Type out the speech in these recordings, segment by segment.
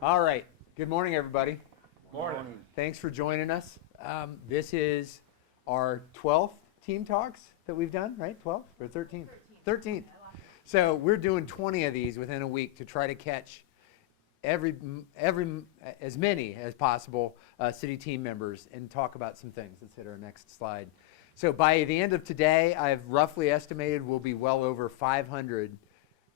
All right. Good morning, everybody. Morning. Thanks for joining us. This is our 12th team talks that we've done, right? 12th or 13th? 13th. So we're doing 20 of these within a week to try to catch every as many as possible city team members and talk about some things. Let's hit our next slide. So by the end of today, I've roughly estimated we'll be well over 500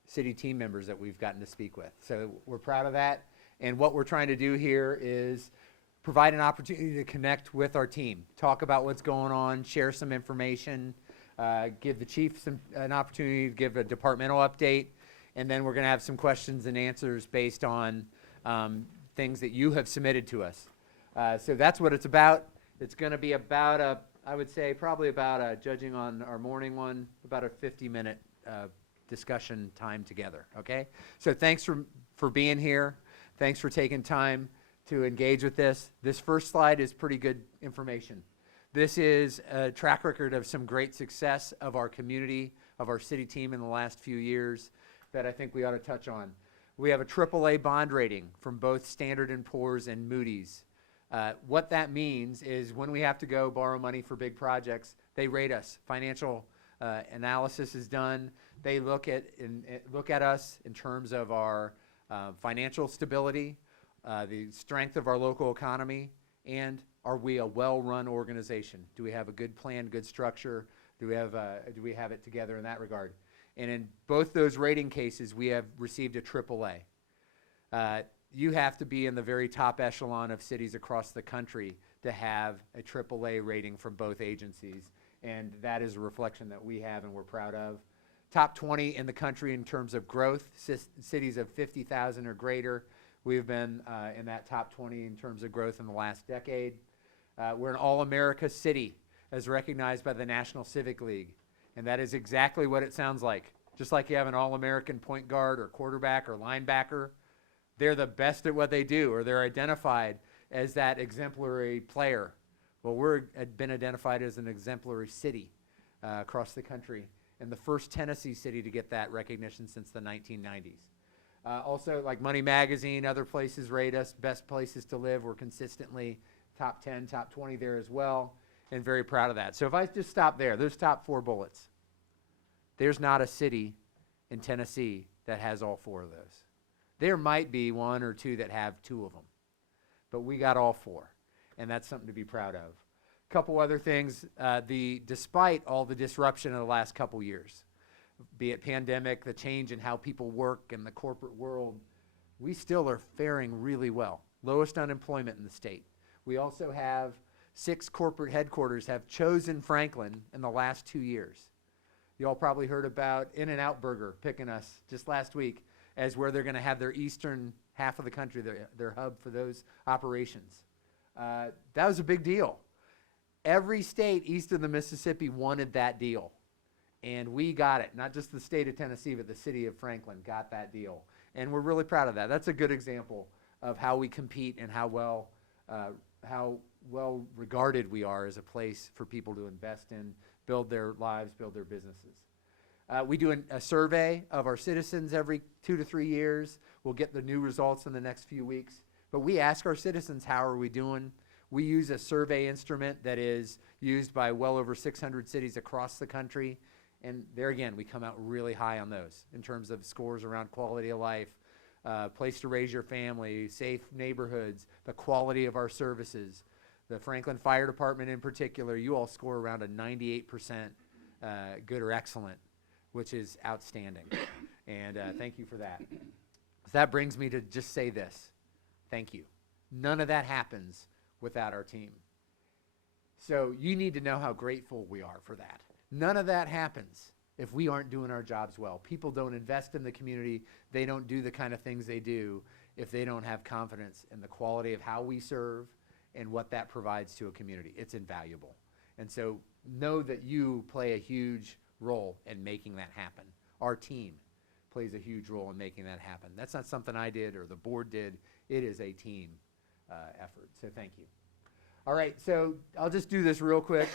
city team members that we've gotten to speak with. So we're proud of that. And what we're trying to do here is provide an opportunity to connect with our team, talk about what's going on, share some information, give the chief an opportunity to give a departmental update, and then we're going to have some questions and answers based on things that you have submitted to us. So that's what it's about. It's going to be about I would say probably about judging on our morning one, about a 50-minute discussion time together, okay? So thanks for being here. Thanks for taking time to engage with this. This first slide is pretty good information. This is a track record of some great success of our community, of our city team in the last few years that I think we ought to touch on. We have a AAA bond rating from both Standard & Poor's and Moody's. What that means is when we have to go borrow money for big projects, they rate us. Financial analysis is done. They look at us in terms of our financial stability, the strength of our local economy, and are we a well-run organization? Do we have a good plan, good structure? Do we have it together in that regard? And in both those rating cases, we have received a AAA. You have to be in the very top echelon of cities across the country to have a AAA rating from both agencies, and that is a reflection that we have and we're proud of. Top 20 in the country in terms of growth, cities of 50,000 or greater. We've been in that top 20 in terms of growth in the last decade. We're an all-America city as recognized by the National Civic League, and that is exactly what it sounds like. Just like you have an all-American point guard or quarterback or linebacker, they're the best at what they do, or they're identified as that exemplary player. Well, we've been identified as an exemplary city across the country, and the first Tennessee city to get that recognition since the 1990s. Also, like Money Magazine, other places rate us best places to live. We're consistently top 10, top 20 there as well, and very proud of that. So if I just stop there, those top 4 bullets, there's not a city in Tennessee that has all 4 of those. There might be 1 or 2 that have 2 of them, but we got all 4, and that's something to be proud of. Couple other things, despite all the disruption of the last couple years, be it pandemic, the change in how people work in the corporate world, we still are faring really well. Lowest unemployment in the state. We also have 6 corporate headquarters have chosen Franklin in the last 2 years. You all probably heard about In-N-Out Burger picking us just last week as where they're going to have their eastern half of the country, their hub for those operations. That was a big deal. Every state east of the Mississippi wanted that deal, and we got it. Not just the state of Tennessee, but the city of Franklin got that deal, and we're really proud of that. That's a good example of how we compete and how well regarded we are as a place for people to invest in, build their lives, build their businesses. We do a survey of our citizens every 2 to 3 years. We'll get the new results in the next few weeks, but we ask our citizens, how are we doing? We use a survey instrument that is used by well over 600 cities across the country. And there again, we come out really high on those in terms of scores around quality of life, place to raise your family, safe neighborhoods, the quality of our services. The Franklin Fire Department in particular, you all score around a 98% good or excellent, which is outstanding. And thank you for that. So that brings me to just say this. Thank you. None of that happens without our team. So you need to know how grateful we are for that. None of that happens if we aren't doing our jobs well. People don't invest in the community. They don't do the kind of things they do if they don't have confidence in the quality of how we serve and what that provides to a community. It's invaluable. And so know that you play a huge role in making that happen. Our team plays a huge role in making that happen. That's not something I did or the board did. It is a team effort. So thank you. All right, so I'll just do this real quick,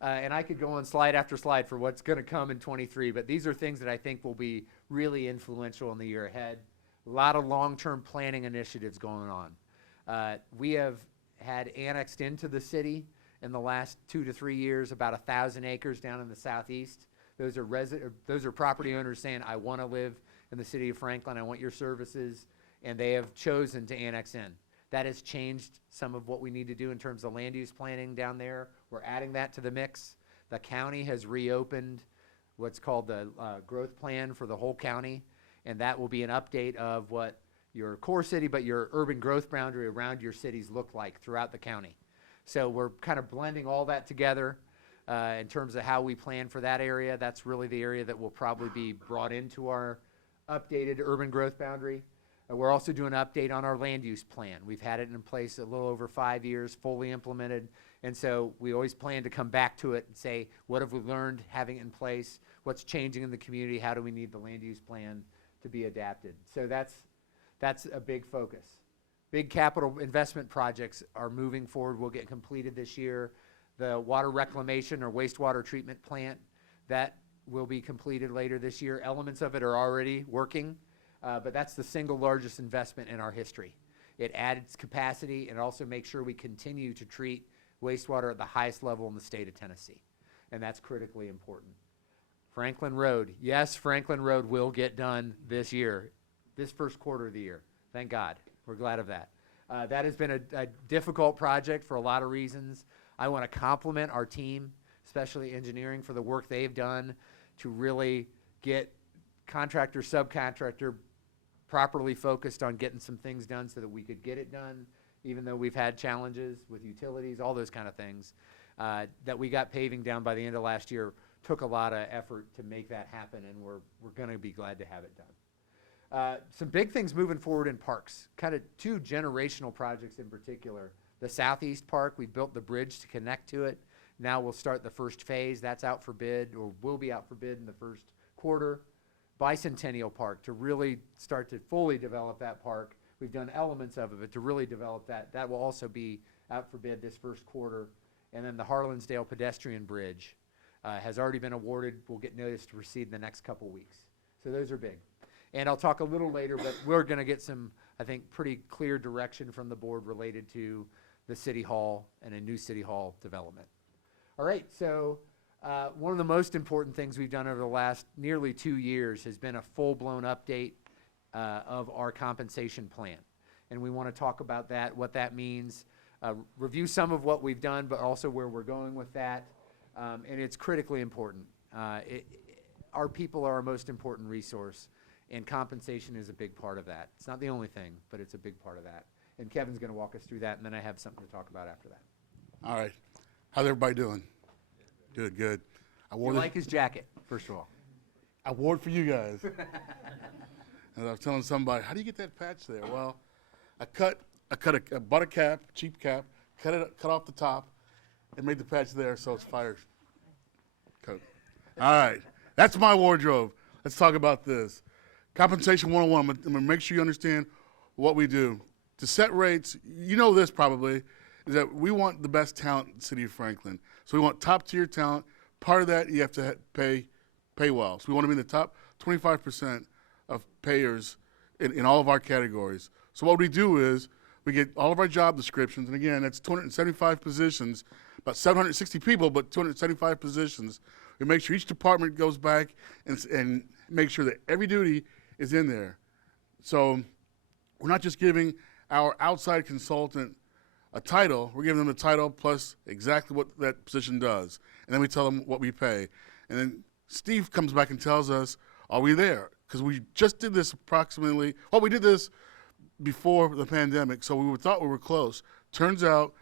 and I could go on slide after slide for what's going to come in 23, but these are things that I think will be really influential in the year ahead. A lot of long-term planning initiatives going on. We have had annexed into the city in the last 2 to 3 years about 1,000 acres down in the southeast. Those are property owners saying, I want to live in the city of Franklin, I want your services, and they have chosen to annex in. That has changed some of what we need to do in terms of land use planning down there. We're adding that to the mix. The county has reopened what's called the growth plan for the whole county, and that will be an update of what your core city, but your urban growth boundary around your cities look like throughout the county. So we're kind of blending all that together in terms of how we plan for that area. That's really the area that will probably be brought into our updated urban growth boundary. We're also doing an update on our land use plan. We've had it in place a little over 5 years, fully implemented. And so we always plan to come back to it and say, what have we learned having it in place? What's changing in the community? How do we need the land use plan to be adapted? So that's a big focus. Big capital investment projects are moving forward, will get completed this year. The water reclamation or wastewater treatment plant, that will be completed later this year. Elements of it are already working, but that's the single largest investment in our history. It adds capacity and also makes sure we continue to treat wastewater at the highest level in the state of Tennessee, and that's critically important. Franklin Road, yes, Franklin Road will get done this year, this first quarter of the year. Thank God. We're glad of that. That has been a difficult project for a lot of reasons. I want to compliment our team, especially engineering, for the work they've done to really get contractor, subcontractor properly focused on getting some things done so that we could get it done, even though we've had challenges with utilities, all those kind of things. That we got paving down by the end of last year took a lot of effort to make that happen, and we're going to be glad to have it done. Some big things moving forward in parks, kind of 2 generational projects in particular. The Southeast Park, we built the bridge to connect to it. Now we'll start the first phase. That's out for bid, or will be out for bid in the first quarter. Bicentennial Park, to really start to fully develop that park. We've done elements of it, but to really develop that, that will also be out for bid this first quarter. And then the Harlansdale Pedestrian Bridge has already been awarded. We'll get notice to proceed in the next couple weeks. So those are big. And I'll talk a little later, but we're going to get some, I think, pretty clear direction from the board related to the City Hall and a new City Hall development. All right, so one of the most important things we've done over the last nearly 2 years has been a full-blown update of our compensation plan. And we want to talk about that, what that means, review some of what we've done, but also where we're going with that. And it's critically important. Our people are our most important resource, and compensation is a big part of that. It's not the only thing, but it's a big part of that. And Kevin's going to walk us through that, and then I have something to talk about after that. All right. How's everybody doing? Good, good. You like his jacket, first of all. Award for you guys. And I was telling somebody, how do you get that patch there? Well, I bought a cap, cheap cap, cut off the top, and made the patch there, so it's fire coat. All right. That's my wardrobe. Let's talk about this. Compensation 101. I'm going to make sure you understand what we do. To set rates, you know this probably, is that we want the best talent in the city of Franklin. So we want top-tier talent. Part of that, you have to pay well. So we want to be in the top 25% of payers in all of our categories. So what we do is we get all of our job descriptions, and again, that's 275 positions, about 760 people, but 275 positions. We make sure each department goes back and make sure that every duty is in there. So we're not just giving our outside consultant a title, we're giving them the title plus exactly what that position does. And then we tell them what we pay. And then Steve comes back and tells us, are we there? Because we just did this we did this before the pandemic, so we thought we were close. Turns out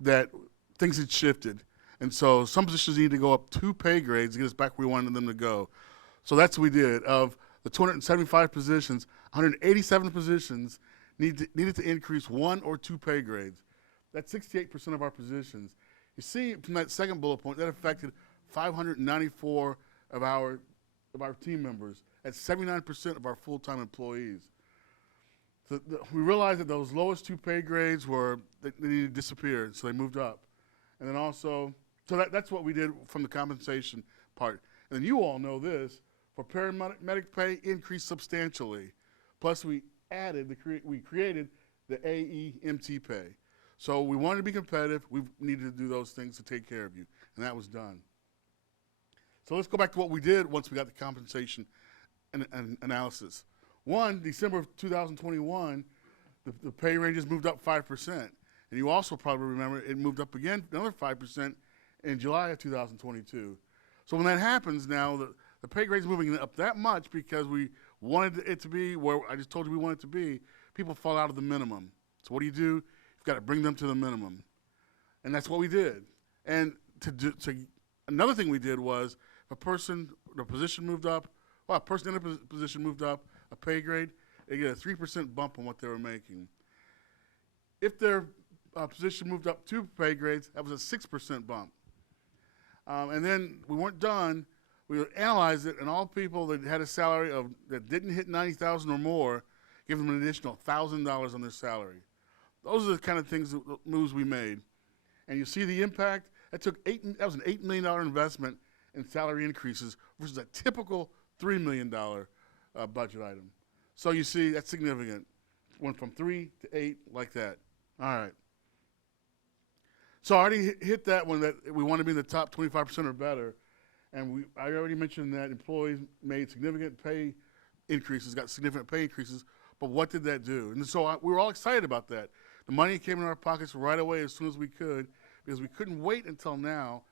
that things had shifted. And so some positions need to go up 2 pay grades to get us back where we wanted them to go. So that's what we did. Of the 275 positions, 187 positions needed to increase 1 or 2 pay grades. That's 68% of our positions. You see from that second bullet point, that affected 594 of our team members. That's 79% of our full-time employees. So we realized that those lowest 2 pay grades they needed to disappear, so they moved up. And then also, so that's what we did from the compensation part. And then you all know this, for paramedic pay increased substantially. Plus we we created the AEMT pay. So we wanted to be competitive. We needed to do those things to take care of you, and that was done. So let's go back to what we did once we got the compensation and analysis. December of 2021, the pay ranges moved up 5%. And you also probably remember it moved up again, another 5% in July of 2022. So when that happens now, the pay grade is moving up that much because we wanted it to be where I just told you we want it to be. People fall out of the minimum. So what do? You've got to bring them to the minimum. And that's what we did. And another thing we did was if the position moved up, a person in a position moved up a pay grade, they get a 3% bump on what they were making. If their position moved up 2 pay grades, that was a 6% bump. And then we weren't done. We would analyze it, and all people that had a salary that didn't hit $90,000 or more, give them an additional $1,000 on their salary. Those are the kind of moves we made. And you see the impact. That was an $8 million investment in salary increases versus a typical $3 million budget item. So you see, that's significant. Went from 3 to 8 like that. All right. So I already hit that one, that we want to be in the top 25% or better. And I already mentioned that employees made significant pay increases, got significant pay increases. But what did that do? And so we were all excited about that. The money came in our pockets right away as soon as we could, because we couldn't wait until now.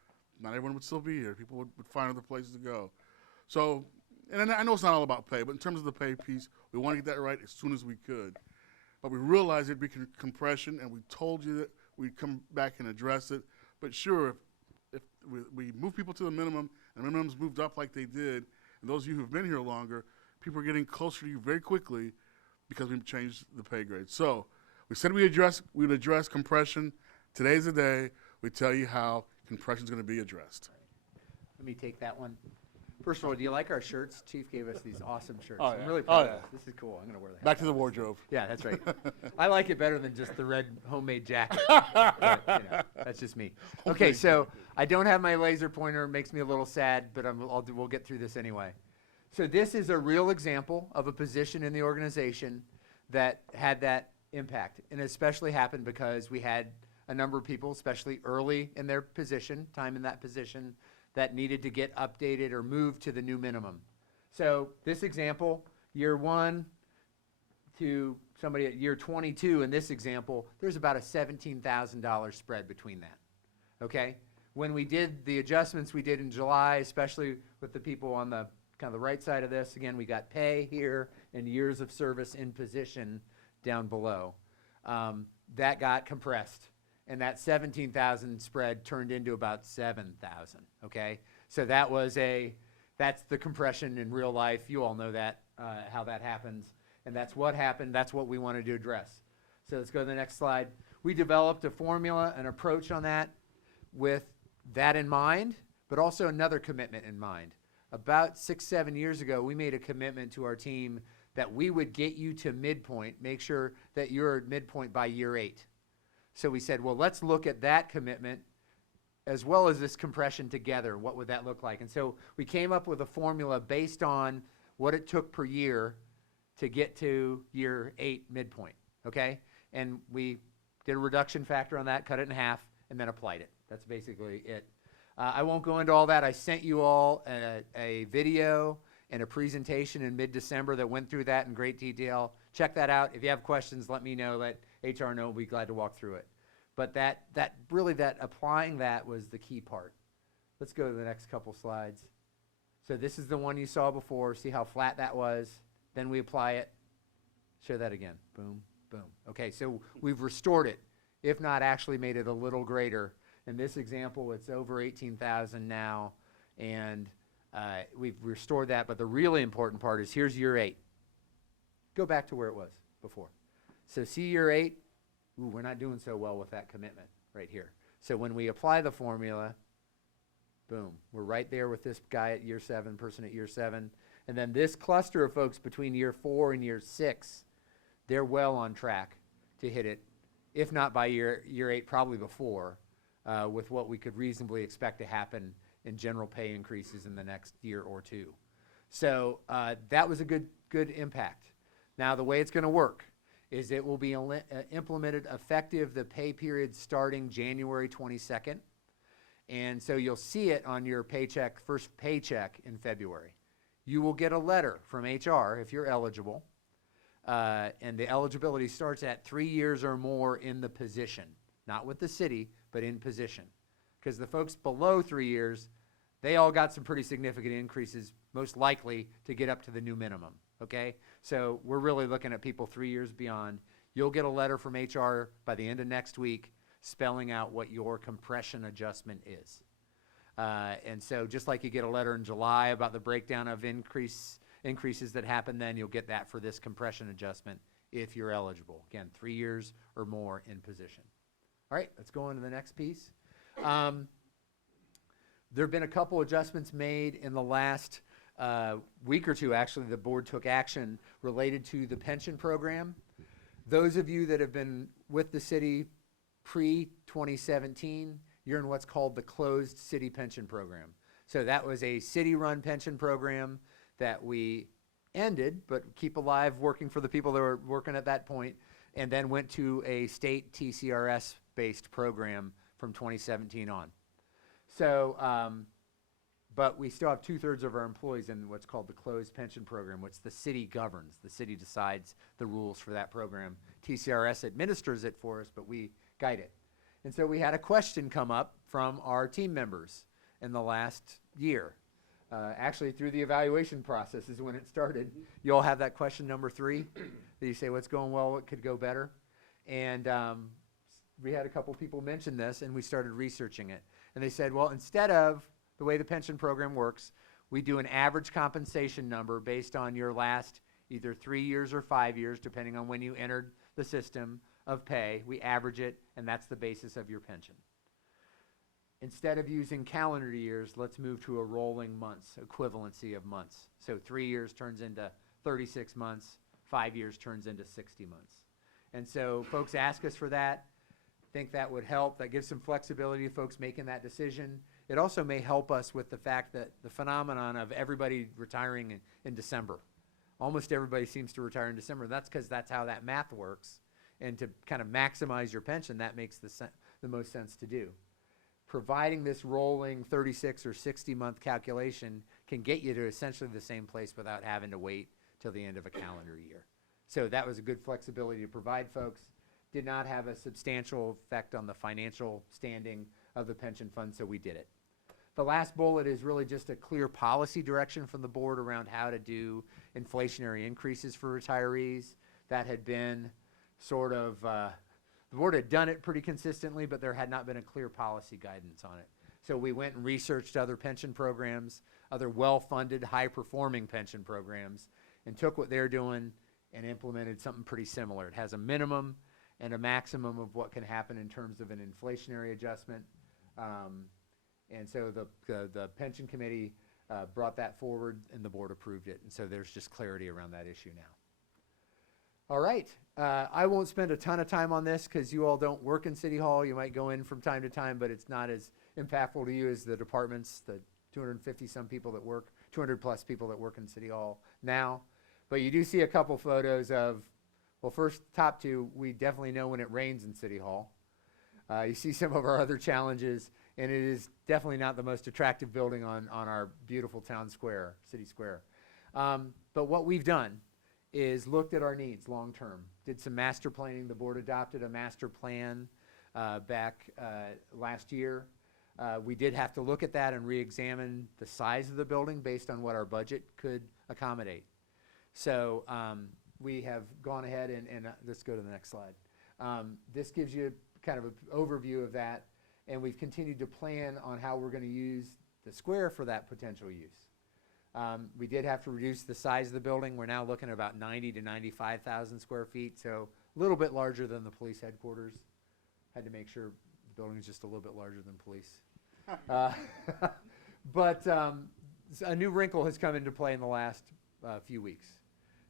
Not everyone would still be here. People would find other places to go. So, and I know it's not all about pay, but in terms of the pay piece, we want to get that right as soon as we could. But we realized it'd be compression, and we told you that we'd come back and address it. But sure, if we move people to the minimum, and the minimums moved up like they did, and those of you who've been here longer, people are getting closer to you very quickly because we've changed the pay grade. So we said we'd address compression. Today's the day. We tell you how compression is going to be addressed. Let me take that one. First of all, do you like our shirts? Chief gave us these awesome shirts. Oh, I'm yeah. really proud Oh, of yeah. this. This is cool. I'm going to wear that. Back to the wardrobe. Yeah, that's right. I like it better than just the red homemade jacket. But, that's just me. Okay, so I don't have my laser pointer. It makes me a little sad, but we'll get through this anyway. So this is a real example of a position in the organization that had that impact. And it especially happened because we had a number of people, especially early in their time in that position, that needed to get updated or moved to the new minimum. So this example, year 1 to somebody at year 22, in this example, there's about a $17,000 spread between that, okay? When we did the adjustments we did in July, especially with the people on the kind of the right side of this, again, we got pay here and years of service in position down below. That got compressed. And that 17,000 spread turned into about 7,000, okay? So that's the compression in real life. You all know that, how that happens. And that's what happened. That's what we wanted to address. So let's go to the next slide. We developed a formula, an approach on that with that in mind, but also another commitment in mind. About 6-7 years ago, we made a commitment to our team that we would get you to midpoint, make sure that you're at midpoint by year 8. So we said, well, let's look at that commitment as well as this compression together. What would that look like? And so we came up with a formula based on what it took per year to get to year 8 midpoint, okay? And we did a reduction factor on that, cut it in half, and then applied it. That's basically it. I won't go into all that. I sent you all a video and a presentation in mid-December that went through that in great detail. Check that out. If you have questions, let me know. Let HR know. We'll be glad to walk through it. But that applying that was the key part. Let's go to the next couple slides. So this is the one you saw before. See how flat that was? Then we apply it. Show that again. Boom, boom. Okay, so we've restored it, if not actually made it a little greater. In this example, it's over 18,000 now, and we've restored that. But the really important part is here's year 8. Go back to where it was before. So see year 8, ooh, we're not doing so well with that commitment right here. So when we apply the formula, boom, we're right there with this guy at year 7, person at year 7. And then this cluster of folks between year 4 and year 6, they're well on track to hit it, if not by year 8, probably before, with what we could reasonably expect to happen in general pay increases in the next year or two. So that was a good impact. Now, the way it's going to work is it will be implemented effective the pay period starting January 22nd. And so you'll see it on your paycheck, first paycheck in February. You will get a letter from HR if you're eligible. And the eligibility starts at 3 years or more in the position, not with the city, but in position. Because the folks below 3 years, they all got some pretty significant increases, most likely to get up to the new minimum, okay? So we're really looking at people 3 years beyond. You'll get a letter from HR by the end of next week spelling out what your compression adjustment is. And so just like you get a letter in July about the breakdown of increases that happen then, you'll get that for this compression adjustment if you're eligible. Again, 3 years or more in position. All right, let's go on to the next piece. There have been a couple adjustments made in the last week or two. Actually, the board took action related to the pension program. Those of you that have been with the city pre-2017, you're in what's called the closed city pension program. So that was a city-run pension program that we ended, but keep alive working for the people that were working at that point, and then went to a state TCRS-based program from 2017 on. So, but we still have 2/3 of our employees in what's called the closed pension program, which the city governs. The city decides the rules for that program. TCRS administers it for us, but we guide it. And so we had a question come up from our team members in the last year. Actually, through the evaluation process is when it started. You all have that question number 3 that you say, what's going well, what could go better? And we had a couple people mention this, and we started researching it. And they said, well, instead of the way the pension program works, we do an average compensation number based on your last either 3 years or 5 years, depending on when you entered the system of pay. We average it, and that's the basis of your pension. Instead of using calendar years, let's move to a rolling months, equivalency of months. So 3 years turns into 36 months, 5 years turns into 60 months. And so folks ask us for that. Think that would help. That gives some flexibility to folks making that decision. It also may help us with the fact that the phenomenon of everybody retiring in December. Almost everybody seems to retire in December. That's because that's how that math works. And to kind of maximize your pension, that makes the most sense to do. Providing this rolling 36 or 60-month calculation can get you to essentially the same place without having to wait till the end of a calendar year. So that was a good flexibility to provide folks. Did not have a substantial effect on the financial standing of the pension fund, so we did it. The last bullet is really just a clear policy direction from the board around how to do inflationary increases for retirees. That had been sort of, the board had done it pretty consistently, but there had not been a clear policy guidance on it. So we went and researched other pension programs, other well-funded, high-performing pension programs, and took what they're doing and implemented something pretty similar. It has a minimum and a maximum of what can happen in terms of an inflationary adjustment. And so the pension committee brought that forward, and the board approved it. And so there's just clarity around that issue now. All right. I won't spend a ton of time on this because you all don't work in City Hall. You might go in from time to time, but it's not as impactful to you as the departments, the 250-some people that work, 200-plus people that work in City Hall now. But you do see a couple photos of, well, first, top two, we definitely know when it rains in City Hall. You see some of our other challenges, and it is definitely not the most attractive building on our beautiful town square, city square. But what we've done is looked at our needs long-term, did some master planning. The board adopted a master plan back last year. We did have to look at that and re-examine the size of the building based on what our budget could accommodate. So we have gone ahead and let's go to the next slide. This gives you kind of an overview of that, and we've continued to plan on how we're going to use the square for that potential use. We did have to reduce the size of the building. We're now looking at about 90 to 95,000 square feet, so a little bit larger than the police headquarters. Had to make sure the building is just a little bit larger than police. But a new wrinkle has come into play in the last few weeks.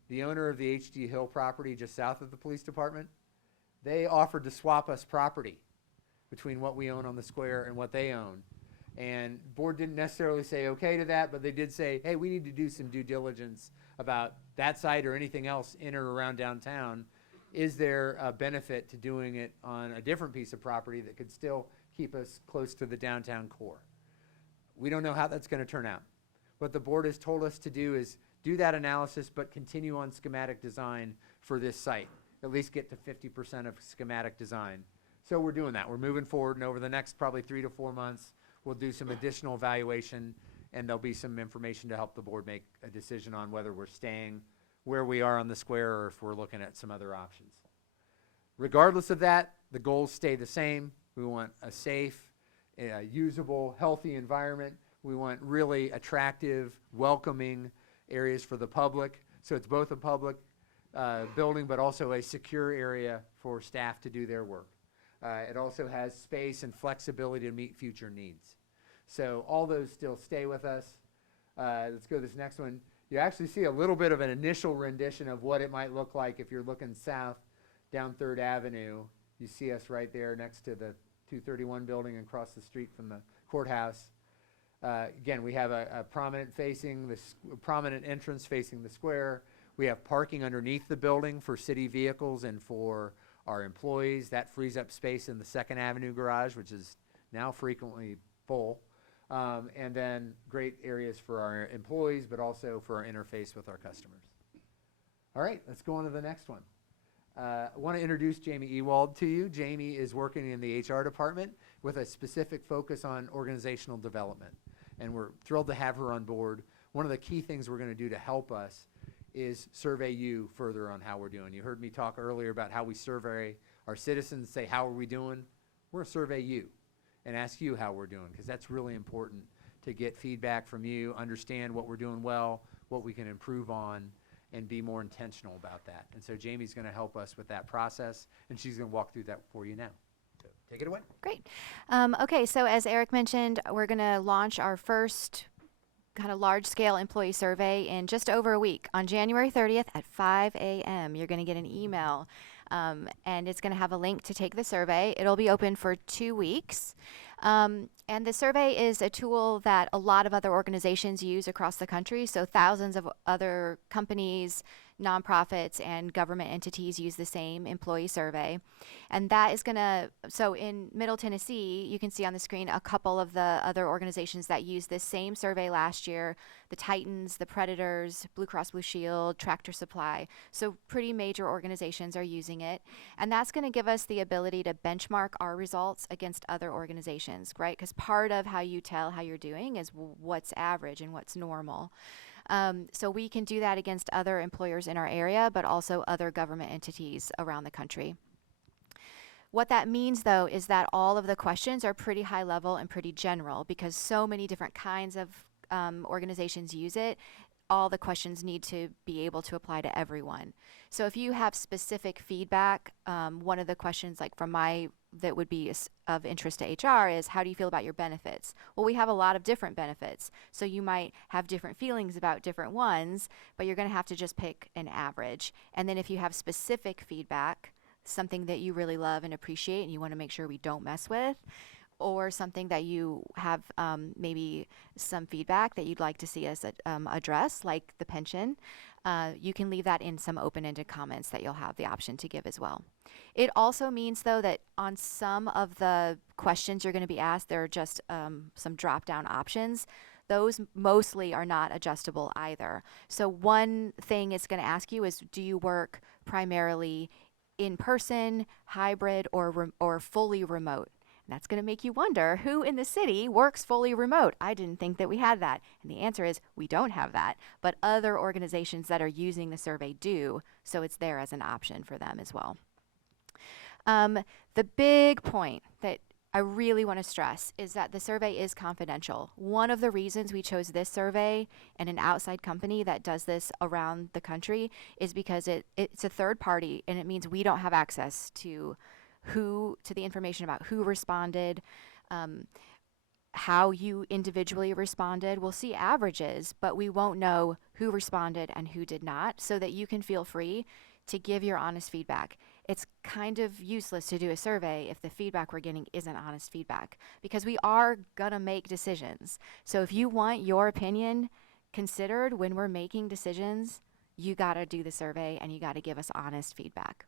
The owner of the H.D. Hill property just south of the police department, they offered to swap us property between what we own on the square and what they own. And the board didn't necessarily say okay to that, but they did say, hey, we need to do some due diligence about that site or anything else in or around downtown, is there a benefit to doing it on a different piece of property that could still keep us close to the downtown core? We don't know how that's going to turn out. What the board has told us to do is do that analysis, but continue on schematic design for this site. At least get to 50% of schematic design. So we're doing that. We're moving forward, and over the next probably 3 to 4 months, we'll do some additional evaluation, and there'll be some information to help the board make a decision on whether we're staying where we are on the square or if we're looking at some other options. Regardless of that, the goals stay the same. We want a safe, usable, healthy environment. We want really attractive, welcoming areas for the public. So it's both a public building, but also a secure area for staff to do their work. It also has space and flexibility to meet future needs. So all those still stay with us. Let's go to this next one. You actually see a little bit of an initial rendition of what it might look like if you're looking south down 3rd Avenue. You see us right there next to the 231 building across the street from the courthouse. Again, we have a prominent entrance facing the square. We have parking underneath the building for city vehicles and for our employees. That frees up space in the 2nd Avenue garage, which is now frequently full. And then great areas for our employees, but also for our interface with our customers. All right, let's go on to the next one. I want to introduce Jamie Ewald to you. Jamie is working in the HR department with a specific focus on organizational development. And we're thrilled to have her on board. One of the key things we're going to do to help us is survey you further on how we're doing. You heard me talk earlier about how we survey our citizens, say, how are we doing? We're going to survey you and ask you how we're doing, because that's really important to get feedback from you, understand what we're doing well, what we can improve on, and be more intentional about that. And so Jamie's going to help us with that process, and she's going to walk through that for you now. So take it away. Great. Okay, so as Eric mentioned, we're going to launch our first kind of large-scale employee survey in just over a week. On January 30th at 5 a.m., you're going to get an email, and it's going to have a link to take the survey. It'll be open for 2 weeks. And the survey is a tool that a lot of other organizations use across the country. So thousands of other companies, nonprofits, and government entities use the same employee survey. And that is going to, so in Middle Tennessee, you can see on the screen a couple of the other organizations that used this same survey last year: the Titans, the Predators, Blue Cross Blue Shield, Tractor Supply. So pretty major organizations are using it. And that's going to give us the ability to benchmark our results against other organizations, right? Because part of how you tell how you're doing is what's average and what's normal. So we can do that against other employers in our area, but also other government entities around the country. What that means, though, is that all of the questions are pretty high level and pretty general, because so many different kinds of organizations use it. All the questions need to be able to apply to everyone. So if you have specific feedback, one of the questions that would be of interest to HR is, how do you feel about your benefits? Well, we have a lot of different benefits, so you might have different feelings about different ones, but you're going to have to just pick an average. And then if you have specific feedback, something that you really love and appreciate and you want to make sure we don't mess with, or something that you have maybe some feedback that you'd like to see us address, like the pension, you can leave that in some open-ended comments that you'll have the option to give as well. It also means, though, that on some of the questions you're going to be asked, there are just some drop-down options. Those mostly are not adjustable either. So one thing it's going to ask you is, do you work primarily in person, hybrid, or fully remote? And that's going to make you wonder, who in the city works fully remote? I didn't think that we had that. And the answer is, we don't have that. But other organizations that are using the survey do, so it's there as an option for them as well. The big point that I really want to stress is that the survey is confidential. One of the reasons we chose this survey and an outside company that does this around the country is because it's a third party, and it means we don't have access to the information about who responded, how you individually responded. We'll see averages, but we won't know who responded and who did not, so that you can feel free to give your honest feedback. It's kind of useless to do a survey if the feedback we're getting isn't honest feedback, because we are gonna make decisions. So if you want your opinion considered when we're making decisions, you got to do the survey and you got to give us honest feedback.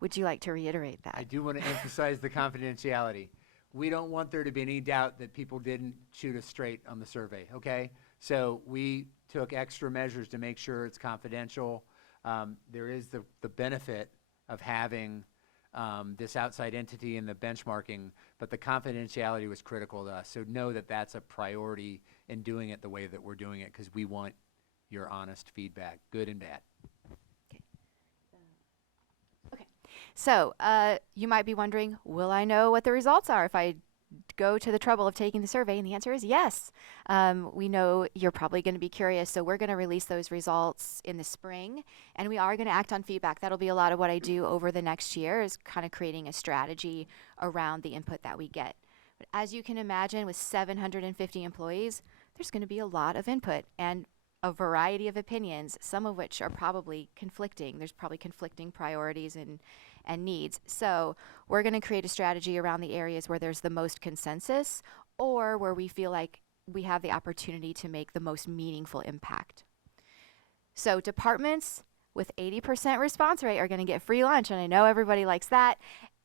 Would you like to reiterate that? I do want to emphasize the confidentiality. We don't want there to be any doubt that people didn't shoot us straight on the survey, okay? So we took extra measures to make sure it's confidential. There is the benefit of having this outside entity in the benchmarking, but the confidentiality was critical to us. So know that that's a priority in doing it the way that we're doing it, because we want your honest feedback, good and bad. So you might be wondering, will I know what the results are if I go to the trouble of taking the survey? And the answer is yes. We know you're probably going to be curious, so we're going to release those results in the spring, and we are going to act on feedback. That'll be a lot of what I do over the next year, is kind of creating a strategy around the input that we get. But as you can imagine, with 750 employees, there's going to be a lot of input and a variety of opinions, some of which are probably conflicting. There's probably conflicting priorities and needs. So we're going to create a strategy around the areas where there's the most consensus, or where we feel like we have the opportunity to make the most meaningful impact. So departments with 80% response rate are going to get free lunch, and I know everybody likes that,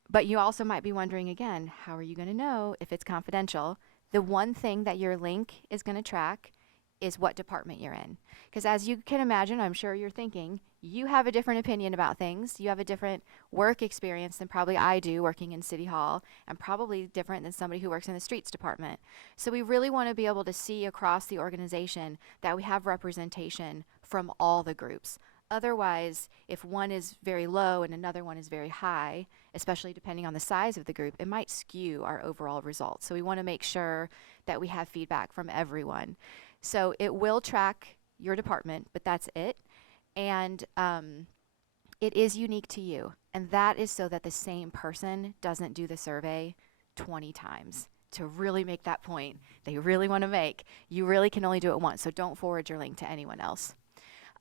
but you also might be wondering again, how are you going to know if it's confidential? The one thing that your link is going to track is what department you're in. Because as you can imagine, I'm sure you're thinking, you have a different opinion about things. You have a different work experience than probably I do working in City Hall, and probably different than somebody who works in the streets department. So we really want to be able to see across the organization that we have representation from all the groups. Otherwise, if one is very low and another one is very high, especially depending on the size of the group, it might skew our overall results. So we want to make sure that we have feedback from everyone. So it will track your department, but that's it. And it is unique to you. And that is so that the same person doesn't do the survey 20 times. To really make that point they really want to make, you really can only do it once. So don't forward your link to anyone else.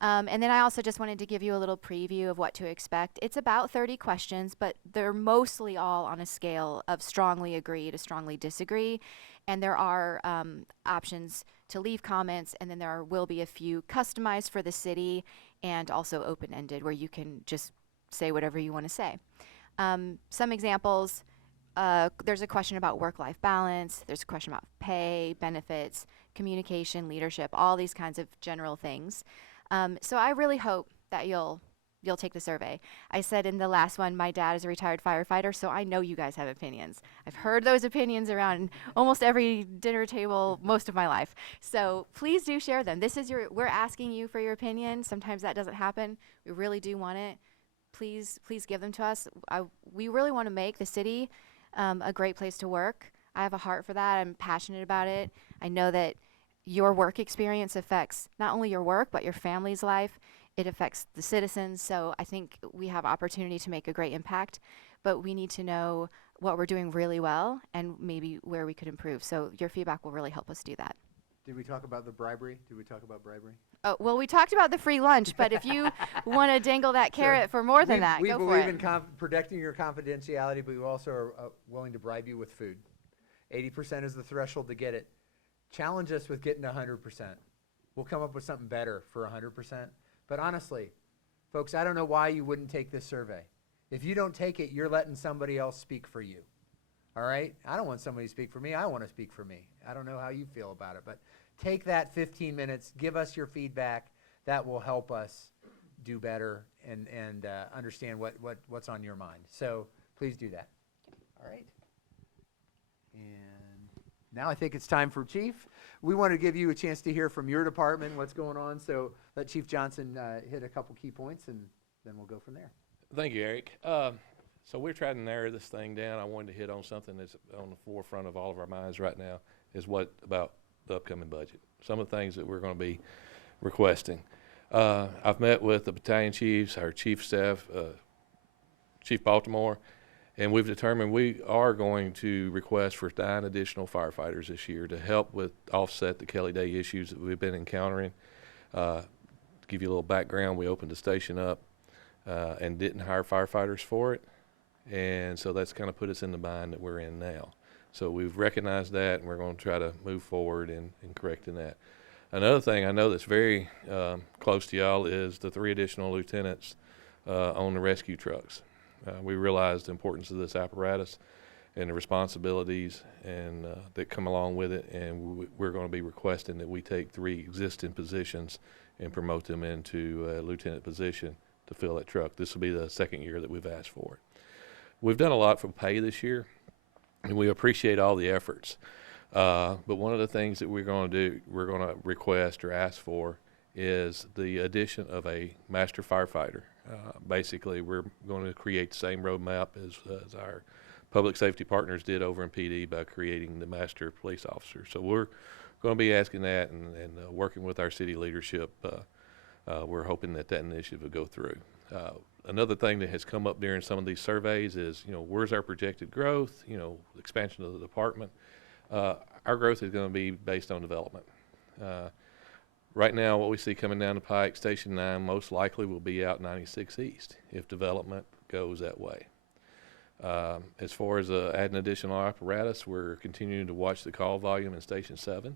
And then I also just wanted to give you a little preview of what to expect. It's about 30 questions, but they're mostly all on a scale of strongly agree to strongly disagree. And there are options to leave comments, and then there will be a few customized for the city and also open-ended where you can just say whatever you want to say. Some examples, there's a question about work-life balance, there's a question about pay, benefits, communication, leadership, all these kinds of general things. So I really hope that you'll take the survey. I said in the last one, my dad is a retired firefighter, so I know you guys have opinions. I've heard those opinions around almost every dinner table most of my life. So please do share them. We're asking you for your opinion. Sometimes that doesn't happen. We really do want it. Please give them to us. We really want to make the city a great place to work. I have a heart for that. I'm passionate about it. I know that your work experience affects not only your work, but your family's life. It affects the citizens. So I think we have opportunity to make a great impact, but we need to know what we're doing really well and maybe where we could improve. So your feedback will really help us do that. Did we talk about the bribery? Did we talk about bribery? Oh, well, we talked about the free lunch, but if you want to dangle that carrot for more than that, we go for believe it. in protecting your confidentiality, but we also are willing to bribe you with food. 80% is the threshold to get it. Challenge us with getting 100%. We'll come up with something better for 100%. But honestly, folks, I don't know why you wouldn't take this survey. If you don't take it, you're letting somebody else speak for you. All right? I don't want somebody to speak for me. I want to speak for me. I don't know how you feel about it, but take that 15 minutes. Give us your feedback. That will help us do better and understand what's on your mind. So please do that. All right? And now I think it's time for Chief. We want to give you a chance to hear from your department, what's going on. So let Chief Johnson hit a couple key points, and then we'll go from there. Thank you, Eric. So we're trying to narrow this thing down. I wanted to hit on something that's on the forefront of all of our minds right now, is what about the upcoming budget. Some of the things that we're going to be requesting. I've met with the battalion chiefs, our chief staff, Chief Baltimore, and we've determined we are going to request for 9 additional firefighters this year to help with offset the Kelly Day issues that we've been encountering. To give you a little background, we opened the station up and didn't hire firefighters for it. And so that's kind of put us in the bind that we're in now. So we've recognized that, and we're going to try to move forward in correcting that. Another thing I know that's very close to y'all is the 3 additional lieutenants on the rescue trucks. We realize the importance of this apparatus and the responsibilities and that come along with it, and we're going to be requesting that we take 3 existing positions and promote them into a lieutenant position to fill that truck. This will be the 2nd year that we've asked for it. We've done a lot for pay this year, and we appreciate all the efforts. But one of the things that we're going to request or ask for is the addition of a master firefighter. Basically, we're going to create the same roadmap as our public safety partners did over in PD by creating the master police officer. So we're going to be asking that and working with our city leadership. We're hoping that initiative will go through. Another thing that has come up during some of these surveys is, where's our projected growth, expansion of the department. Our growth is going to be based on development. Right now, what we see coming down the pike, Station 9 most likely will be out 96 East if development goes that way. As far as adding additional apparatus, we're continuing to watch the call volume in Station 7.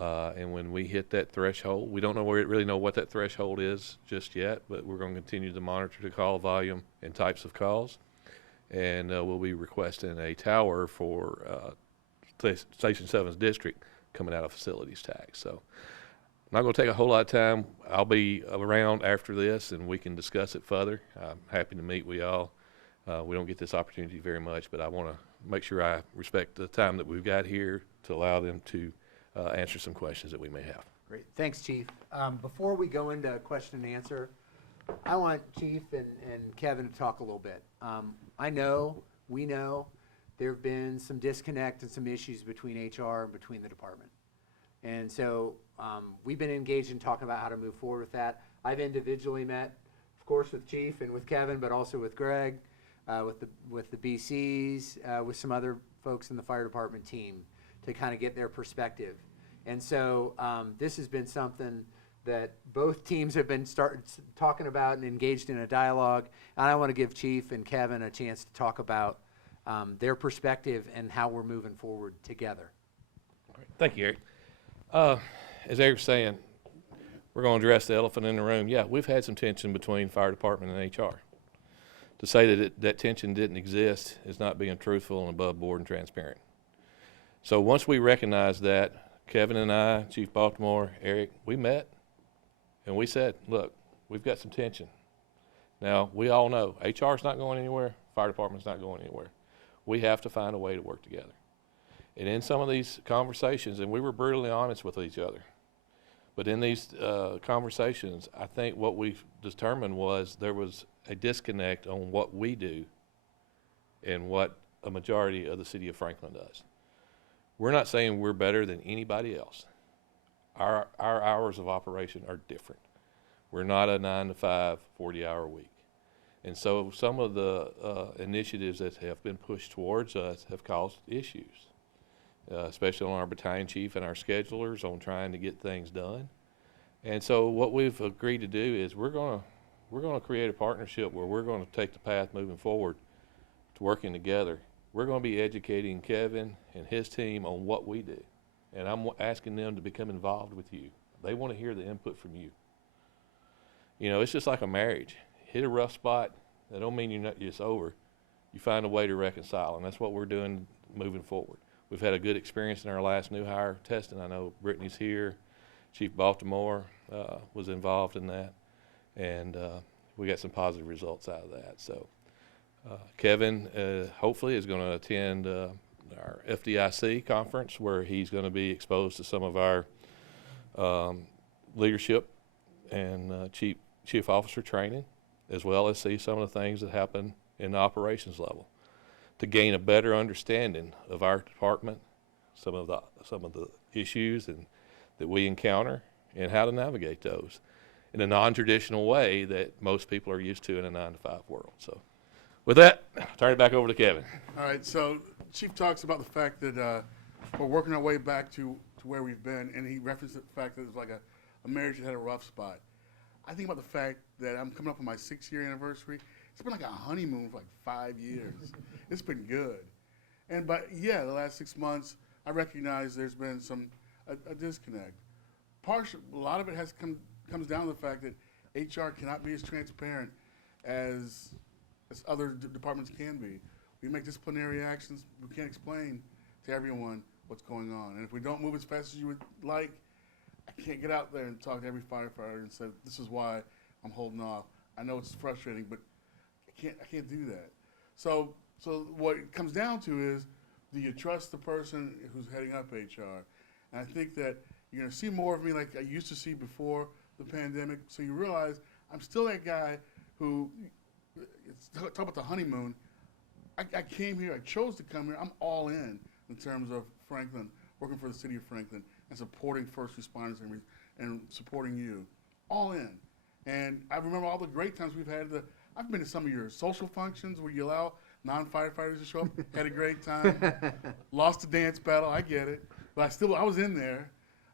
And when we hit that threshold, we don't really know what that threshold is just yet, but we're going to continue to monitor the call volume and types of calls. And we'll be requesting a tower for Station 7's district coming out of facilities tax. So I'm not going to take a whole lot of time. I'll be around after this, and we can discuss it further. I'm happy to meet with y'all. We don't get this opportunity very much, but I want to make sure I respect the time that we've got here to allow them to answer some questions that we may have. Great, thanks, Chief. Before we go into question and answer, I want Chief and Kevin to talk a little bit. We know there have been some disconnect and some issues between HR and between the department. And so we've been engaged in talking about how to move forward with that. I've individually met, of course, with Chief and with Kevin, but also with Greg, with the BCs, with some other folks in the fire department team to kind of get their perspective. And so this has been something that both teams have been talking about and engaged in a dialogue. And I want to give Chief and Kevin a chance to talk about their perspective and how we're moving forward together. Great. Thank you, Eric. As Eric's saying, we're going to address the elephant in the room. Yeah, we've had some tension between fire department and HR. To say that that tension didn't exist is not being truthful and above board and transparent. So once we recognized that, Kevin and I, Chief Baltimore, Eric, we met and we said, look, we've got some tension. Now, we all know HR is not going anywhere, fire department's not going anywhere. We have to find a way to work together. And in some of these conversations, and we were brutally honest with each other, but in these conversations, I think what we determined was there was a disconnect on what we do and what a majority of the city of Franklin does. We're not saying we're better than anybody else. Our hours of operation are different. We're not a 9 to 5, 40-hour week. And so some of the initiatives that have been pushed towards us have caused issues, especially on our battalion chief and our schedulers on trying to get things done. And so what we've agreed to do is we're going to create a partnership where we're going to take the path moving forward to working together. We're going to be educating Kevin and his team on what we do. And I'm asking them to become involved with you. They want to hear the input from you. It's just like a marriage. Hit a rough spot, that don't mean it's over. You find a way to reconcile, and that's what we're doing moving forward. We've had a good experience in our last new hire testing. I know Brittany's here. Chief Baltimore was involved in that, and we got some positive results out of that. So Kevin hopefully is going to attend our FDIC conference, where he's going to be exposed to some of our leadership and chief officer training, as well as see some of the things that happen in the operations level, to gain a better understanding of our department, some of the issues that we encounter, and how to navigate those in a non-traditional way that most people are used to in a 9 to 5 world. So with that, I'll turn it back over to Kevin. All right, so Chief talks about the fact that we're working our way back to where we've been, and he referenced the fact that it was like a marriage that had a rough spot. I think about the fact that I'm coming up on my 6-year anniversary. It's been like a honeymoon for like 5 years. It's been good. But the last 6 months, I recognize there's been a disconnect. a lot of it comes down to the fact that HR cannot be as transparent as other departments can be. We make disciplinary actions. We can't explain to everyone what's going on. And if we don't move as fast as you would like, I can't get out there and talk to every firefighter and say, this is why I'm holding off. I know it's frustrating, but I can't do that. So what it comes down to is, do you trust the person who's heading up HR? And I think that you're going to see more of me like I used to see before the pandemic. So you realize I'm still that guy who, talk about the honeymoon. I came here, I chose to come here. I'm all in terms of Franklin, working for the city of Franklin and supporting first responders and supporting you. All in. And I remember all the great times we've had. I've been to some of your social functions where you allow non-firefighters to show up. Had a great time. Lost a dance battle, I get it. But I was in there.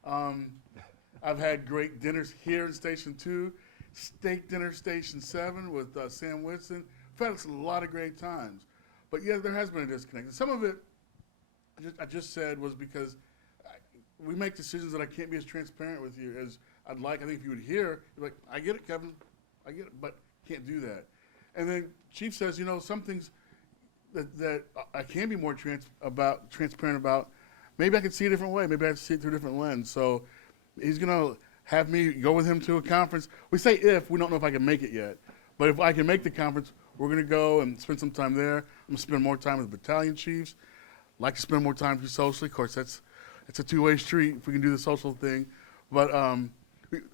I've had great dinners here in Station 2, steak dinner Station 7 with Sam Winston. We've had a lot of great times. But yeah, there has been a disconnect. And some of it, I just said, was because we make decisions that I can't be as transparent with you as I'd like. I think if you would hear, you're like, I get it, Kevin, I get it, but can't do that. And then Chief says, some things that I can be more transparent about. Maybe I can see a different way. Maybe I have to see it through a different lens. So he's going to have me go with him to a conference. We say if, we don't know if I can make it yet. But if I can make the conference, we're going to go and spend some time there. I'm going to spend more time with battalion chiefs. Like to spend more time with you socially. Of course, it's a two-way street if we can do the social thing. But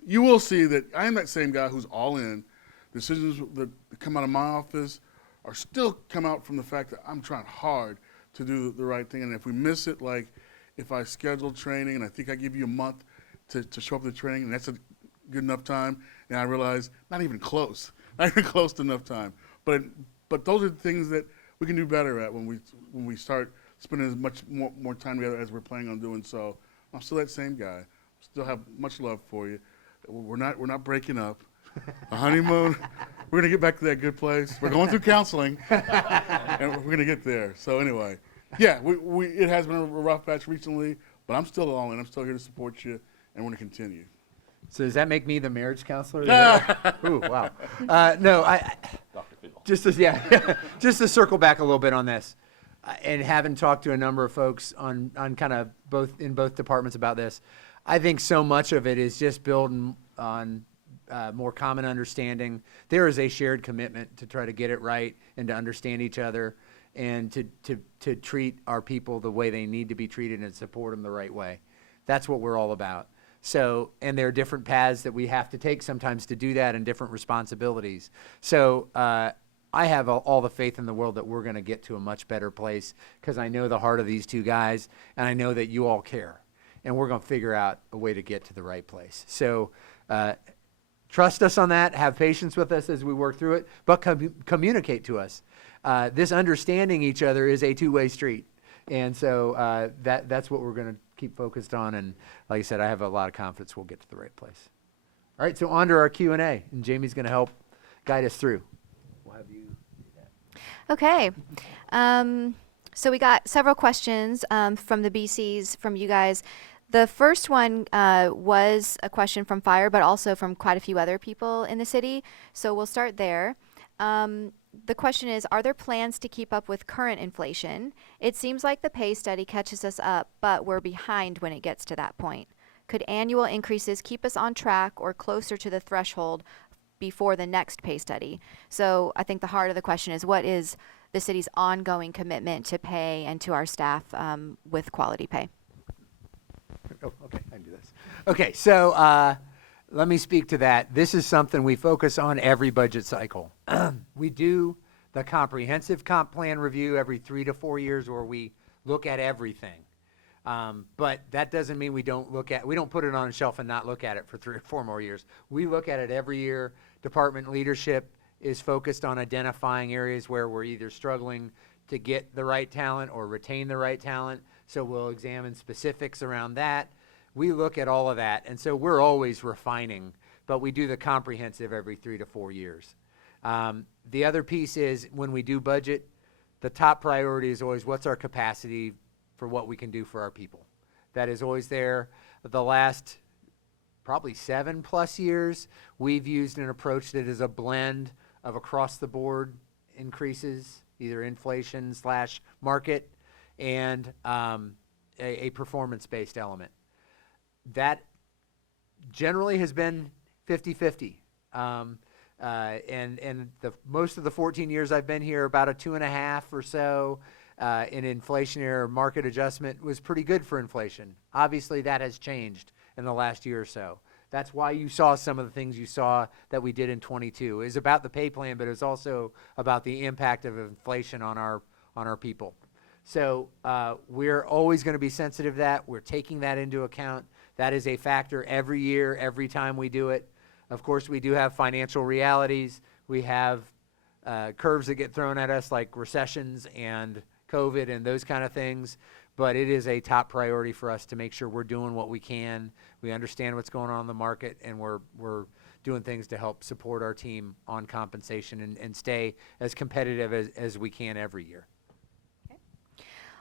you will see that I am that same guy who's all in. Decisions that come out of my office are still come out from the fact that I'm trying hard to do the right thing. And if we miss it, like if I schedule training and I think I give you a month to show up to the training, and that's a good enough time, and I realize not even close to enough time. But those are the things that we can do better at when we start spending as much more time together as we're planning on doing. So I'm still that same guy. Still have much love for you. We're not breaking up. A honeymoon, we're gonna get back to that good place. We're going through counseling, and we're gonna get there. So anyway, yeah, it has been a rough patch recently, but I'm still all in. I'm still here to support you, and we're gonna continue. So does that make me the marriage counselor? Yeah. Ooh, wow. No, Dr. Phil. just to circle back a little bit on this, and having talked to a number of folks on kind of both departments about this, I think so much of it is just building on more common understanding. There is a shared commitment to try to get it right and to understand each other and to treat our people the way they need to be treated and support them the right way. That's what we're all about. So, and there are different paths that we have to take sometimes to do that and different responsibilities. So I have all the faith in the world that we're going to get to a much better place because I know the heart of these two guys and I know that you all care. And we're going to figure out a way to get to the right place. So trust us on that. Have patience with us as we work through it, but communicate to us. This understanding each other is a two-way street. And so that's what we're going to keep focused on. And like I said, I have a lot of confidence we'll get to the right place. All right, so on to our Q&A. And Jamie's going to help guide us through. We'll have you do that. Okay. So we got several questions from the BCs, from you guys. The first one was a question from Fire, but also from quite a few other people in the city. So we'll start there. The question is, are there plans to keep up with current inflation? It seems like the pay study catches us up, but we're behind when it gets to that point. Could annual increases keep us on track or closer to the threshold before the next pay study? So I think the heart of the question is, what is the city's ongoing commitment to pay and to our staff with quality pay? Oh, okay, I can do this. Okay, so let me speak to that. This is something we focus on every budget cycle. We do the comprehensive comp plan review every 3 to 4 years where we look at everything. But that doesn't mean we don't put it on a shelf and not look at it for 3 or 4 more years. We look at it every year. Department leadership is focused on identifying areas where we're either struggling to get the right talent or retain the right talent. So we'll examine specifics around that. We look at all of that. And so we're always refining, but we do the comprehensive every 3 to 4 years. The other piece is when we do budget, the top priority is always what's our capacity for what we can do for our people. That is always there. The last probably 7+ years, we've used an approach that is a blend of across the board increases, either inflation / market, and a performance-based element. That generally has been 50-50. And most of the 14 years I've been here, about a 2.5 or so in inflationary or market adjustment was pretty good for inflation. Obviously, that has changed in the last year or so. That's why you saw some of the things you saw that we did in 22. It was about the pay plan, but it was also about the impact of inflation on our people. So we're always going to be sensitive to that. We're taking that into account. That is a factor every year, every time we do it. Of course, we do have financial realities. We have curves that get thrown at us like recessions and COVID and those kind of things. But it is a top priority for us to make sure we're doing what we can. We understand what's going on in the market, and we're doing things to help support our team on compensation and stay as competitive as we can every year.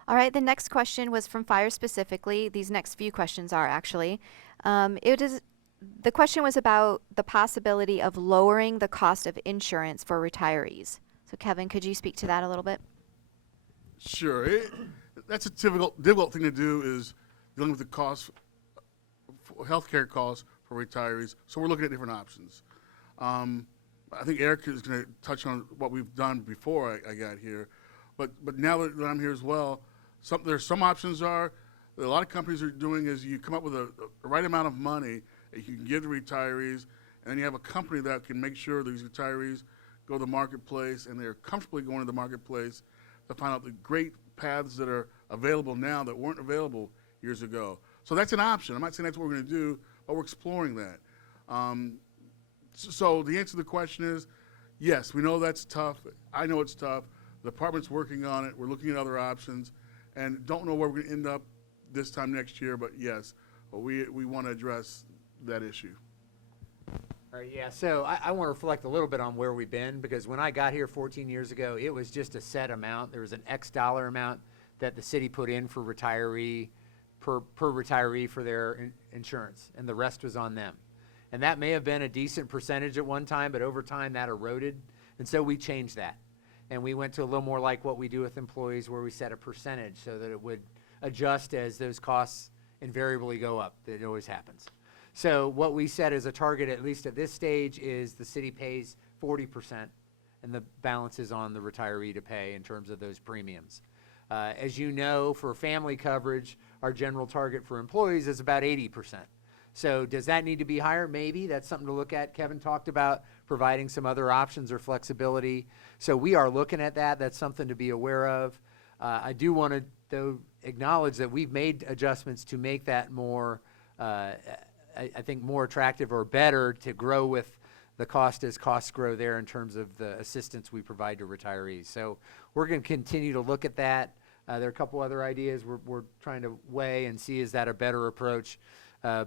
All right, the next question was from Fire specifically. These next few questions are actually. The question was about the possibility of lowering the cost of insurance for retirees. So Kevin, could you speak to that a little bit? Sure. That's a difficult thing to do, is dealing with the cost, healthcare costs for retirees. So we're looking at different options. I think Eric is going to touch on what we've done before I got here. But now that I'm here as well, there's some options that a lot of companies are doing is you come up with the right amount of money that you can give to retirees, and then you have a company that can make sure these retirees go to the marketplace and they're comfortably going to the marketplace to find out the great paths that are available now that weren't available years ago. So that's an option. I'm not saying that's what we're going to do, but we're exploring that. So the answer to the question is, yes, we know that's tough. I know it's tough. The department's working on it. We're looking at other options, and don't know where we're going to end up this time next year, but yes, we want to address that issue. All right, yeah, so I want to reflect a little bit on where we've been, because when I got here 14 years ago, it was just a set amount. There was an X dollar amount that the city put in for retiree, per retiree for their insurance, and the rest was on them. And that may have been a decent percentage at one time, but over time that eroded, and so we changed that. And we went to a little more like what we do with employees, where we set a percentage so that it would adjust as those costs invariably go up. That always happens. So what we set as a target, at least at this stage, is the city pays 40%, and the balance is on the retiree to pay in terms of those premiums. As you know, for family coverage, our general target for employees is about 80%. So does that need to be higher? Maybe. That's something to look at. Kevin talked about providing some other options or flexibility. So we are looking at that. That's something to be aware of. I do want to, though, acknowledge that we've made adjustments to make that more, I think, more attractive or better to grow with the cost as costs grow there in terms of the assistance we provide to retirees. So we're going to continue to look at that. There are a couple other ideas we're trying to weigh and see, is that a better approach,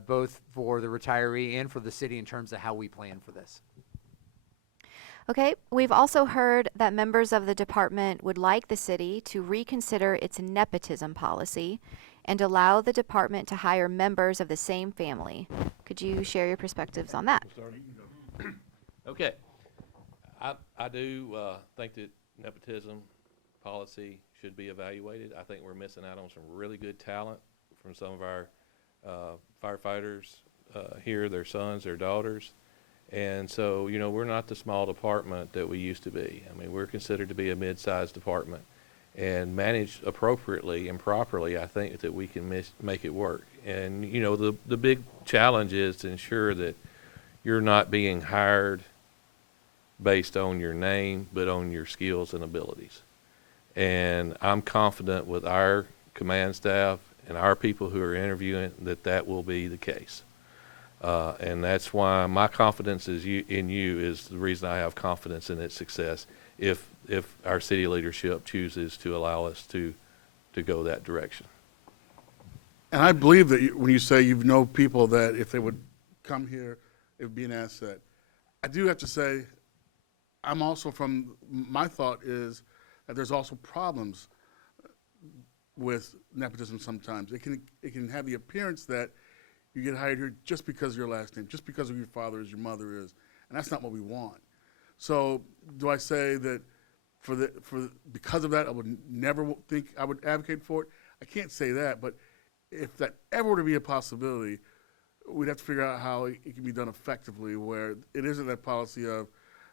both for the retiree and for the city in terms of how we plan for this. Okay, we've also heard that members of the department would like the city to reconsider its nepotism policy and allow the department to hire members of the same family. Could you share your perspectives on that? Okay. I do think that nepotism policy should be evaluated. I think we're missing out on some really good talent from some of our firefighters here, their sons, their daughters. And so, you know, we're not the small department that we used to be. I mean, we're considered to be a mid-sized department. And managed appropriately and properly, I think that we can make it work. And, you know, the big challenge is to ensure that you're not being hired based on your name, but on your skills and abilities. And I'm confident with our command staff and our people who are interviewing that will be the case. And that's why my confidence in you is the reason I have confidence in its success, if our city leadership chooses to allow us to go that direction. And I believe that when you say you know people that if they would come here, it would be an asset. I do have to say, I'm also my thought is that there's also problems with nepotism sometimes. It can have the appearance that you get hired here just because of your last name, just because of your father is, your mother is, and that's not what we want. So do I say that because of that, I would never think I would advocate for it? I can't say that, but if that ever were to be a possibility, we'd have to figure out how it can be done effectively, where it isn't that policy of,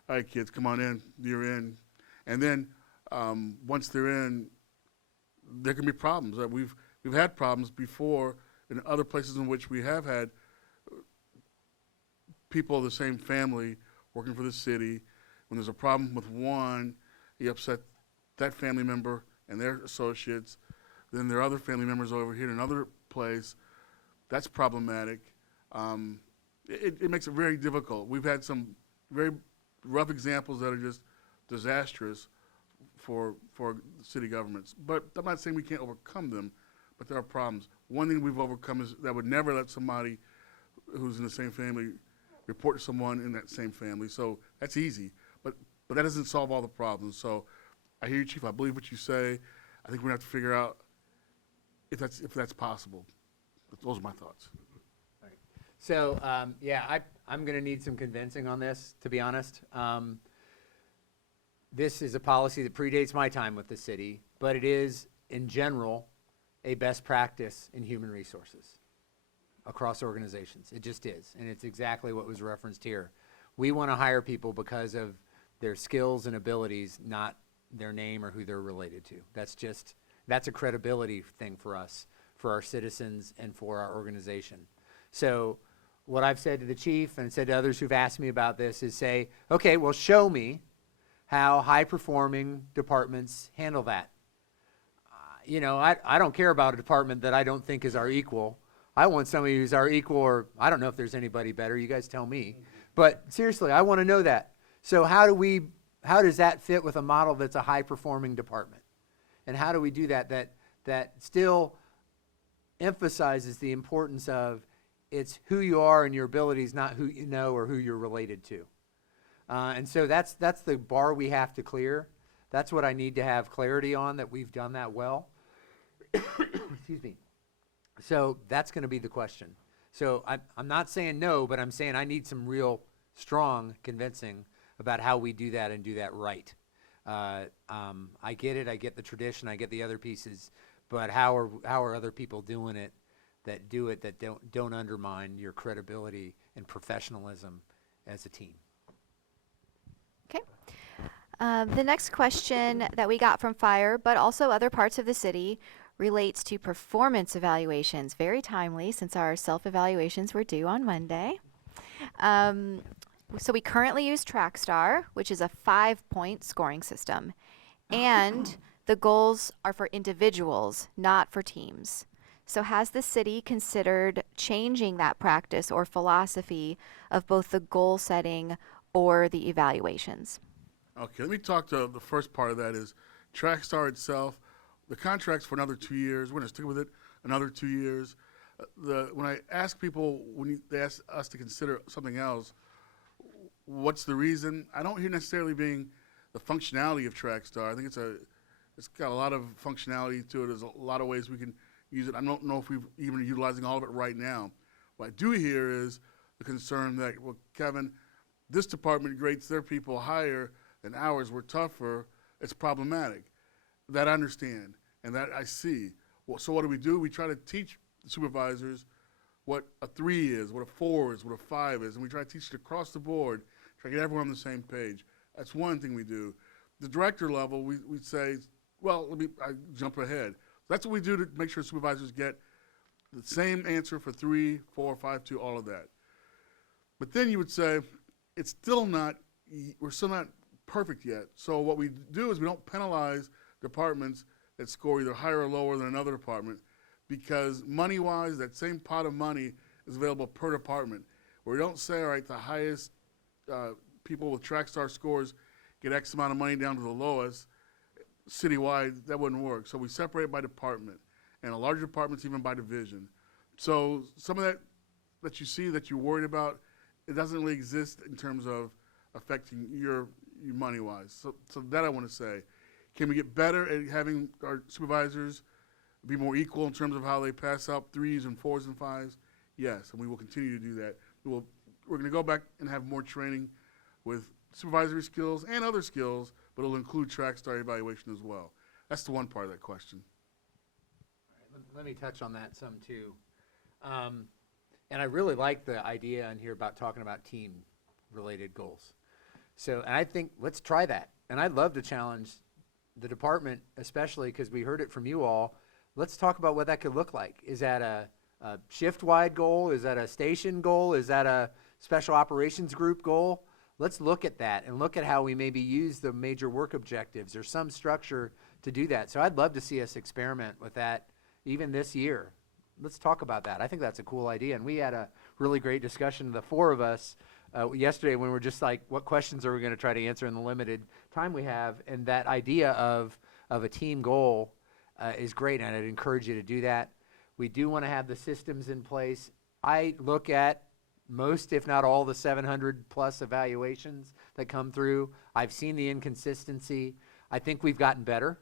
all right, kids, come on in, you're in. And then once they're in, there can be problems. We've had problems before in other places in which we have had people of the same family working for the city. When there's a problem with one, you upset that family member and their associates. Then there are other family members over here in another place. That's problematic. It makes it very difficult. We've had some very rough examples that are just disastrous for city governments. But I'm not saying we can't overcome them, but there are problems. One thing we've overcome is that would never let somebody who's in the same family report to someone in that same family. So that's easy, but that doesn't solve all the problems. So I hear you, Chief. I believe what you say. I think we're gonna have to figure out if that's possible. Those are my thoughts. So, yeah, I'm going to need some convincing on this, to be honest. This is a policy that predates my time with the city, but it is, in general, a best practice in human resources across organizations. It just is, and it's exactly what was referenced here. We want to hire people because of their skills and abilities, not their name or who they're related to. That's a credibility thing for us, for our citizens, and for our organization. So what I've said to the chief and said to others who've asked me about this is say, okay, well, show me how high-performing departments handle that. I don't care about a department that I don't think is our equal. I want somebody who's our equal, or I don't know if there's anybody better. You guys tell me. But seriously, I want to know that. So how does that fit with a model that's a high-performing department? And how do we do that still emphasizes the importance of it's who you are and your abilities, not who you know or who you're related to. And so that's the bar we have to clear. That's what I need to have clarity on, that we've done that well. Excuse me. So that's going to be the question. So I'm not saying no, but I'm saying I need some real strong convincing about how we do that and do that right. I get it. I get the tradition. I get the other pieces. But how are other people doing it that don't undermine your credibility and professionalism as a team? Okay. The next question that we got from Fire, but also other parts of the city, relates to performance evaluations. Very timely, since our self-evaluations were due on Monday. So we currently use TrackStar, which is a 5-point scoring system. And the goals are for individuals, not for teams. So has the city considered changing that practice or philosophy of both the goal setting or the evaluations? Okay, let me talk to the first part of that is TrackStar itself. The contract's for another 2 years. We're going to stick with it another 2 years. When I ask people, they ask us to consider something else, what's the reason? I don't hear necessarily being the functionality of TrackStar. I think it's got a lot of functionality to it. There's a lot of ways we can use it. I don't know if we're even utilizing all of it right now. What I do hear is the concern that, well, Kevin, this department grades their people higher and ours were tougher. It's problematic. That I understand and that I see. Well, so what do? We try to teach the supervisors what a 3 is, what a 4 is, what a 5 is, and we try to teach it across the board, try to get everyone on the same page. That's one thing we do. The director level, we say, well, I jump ahead. That's what we do to make sure supervisors get the same answer for 3, 4, 5, 2, all of that. But then you would say, we're still not perfect yet. So what we do is we don't penalize departments that score either higher or lower than another department, because money-wise, that same pot of money is available per department. Where we don't say, all right, the highest people with TrackStar scores get X amount of money down to the lowest. Citywide, that wouldn't work. So we separate by department, and a larger departments even by division. So some of that you see that you're worried about, it doesn't really exist in terms of affecting your money-wise. So that I want to say. Can we get better at having our supervisors be more equal in terms of how they pass out 3s and 4s and 5s? Yes, and we will continue to do that. We're going to go back and have more training with supervisory skills and other skills, but it'll include track star evaluation as well. That's the one part of that question. Let me touch on that some too. And I really like the idea in here about talking about team-related goals. So, and I think, let's try that. And I'd love to challenge the department, especially because we heard it from you all. Let's talk about what that could look like. Is that a shift-wide goal? Is that a station goal? Is that a special operations group goal? Let's look at that and look at how we maybe use the major work objectives or some structure to do that. So I'd love to see us experiment with that even this year. Let's talk about that. I think that's a cool idea. And we had a really great discussion, the four of us, yesterday when we were just like, what questions are we going to try to answer in the limited time we have? And that idea of a team goal is great, and I'd encourage you to do that. We do want to have the systems in place. I look at most, if not all, the 700 plus evaluations that come through. I've seen the inconsistency. I think we've gotten better,